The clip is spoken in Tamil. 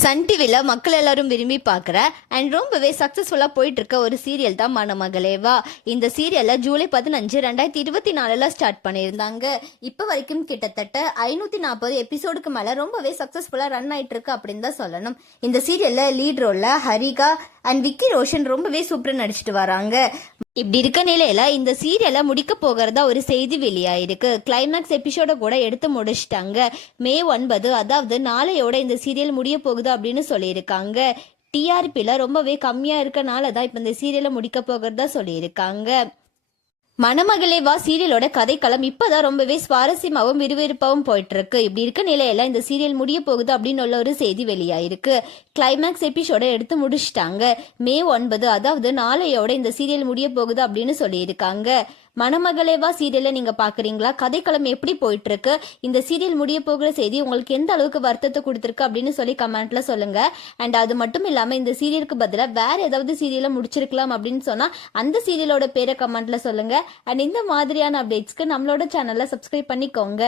சன் டிவியில் மக்கள் எல்லாரும் விரும்பி பார்க்குற அண்ட் ரொம்பவே சக்ஸஸ்ஃபுல்லாக போயிட்டு இருக்க ஒரு சீரியல் தான் மணமகளேவா. இந்த சீரியலை ஜூலை 15, 2024 ஸ்டார்ட் பண்ணியிருந்தாங்க. இப்போ வரைக்கும் கிட்டத்தட்ட 540 எபிசோடுக்கு மேலே ரொம்பவே சக்ஸஸ்ஃபுல்லாக ரன் ஆயிட்டு இருக்கு அப்படின்னு தான் சொல்லணும். இந்த சீரியலில் லீட் ரோலில் ஹரிகா அண்ட் விக்கி ரோஷன் ரொம்பவே சூப்பராக நடிச்சிட்டு வராங்க. இப்படி இருக்க நிலையில இந்த சீரியலை முடிக்க போகிறதா ஒரு செய்தி வெளியாயிருக்கு. கிளைமேக்ஸ் எபிசோட கூட எடுத்து முடிச்சிட்டாங்க. மே 9, அதாவது நாளையோட இந்த சீரியல் முடிய போகுது அப்படின்னு சொல்லியிருக்காங்க. டிஆர்பியில் ரொம்பவே கம்மியாக இருக்கனால தான் இப்போ இந்த சீரியலை முடிக்க போகிறதா சொல்லியிருக்காங்க. மணமகளேவா சீரியலோட கதைக்களம் இப்பதான் ரொம்பவே சுவாரஸ்யமாகவும் விறுவிறுப்பாகவும் போயிட்டு இருக்கு. இப்படி இருக்க நிலையில இந்த சீரியல் முடிய போகுது அப்படின்னு உள்ள ஒரு செய்தி வெளியாயிருக்கு. கிளைமேக்ஸ் எபிசோட எடுத்து முடிச்சிட்டாங்க. மே 9, அதாவது நாளையோட இந்த சீரியல் முடிய போகுது அப்படின்னு சொல்லியிருக்காங்க. மணமகளேவா சீரியலை நீங்க பாக்குறீங்களா? கதைக்களம் எப்படி போயிட்டு இருக்கு? இந்த சீரியல் முடிய போகிற செய்தி உங்களுக்கு எந்த அளவுக்கு வருத்தத்தை கொடுத்துருக்கு அப்படின்னு சொல்லி கமெண்ட்ல சொல்லுங்க. அண்ட் அது மட்டும் இல்லாம இந்த சீரியலுக்கு பதிலாக வேற ஏதாவது சீரியலை முடிச்சிருக்கலாம் அப்படின்னு சொன்னா அந்த சீரியலோட பேரை கமெண்ட்ல சொல்லுங்க. அண்ட் இந்த மாதிரியான அப்டேட்ஸ்க்கு நம்மளோட சேனலை சப்ஸ்கிரைப் பண்ணிக்கோங்க.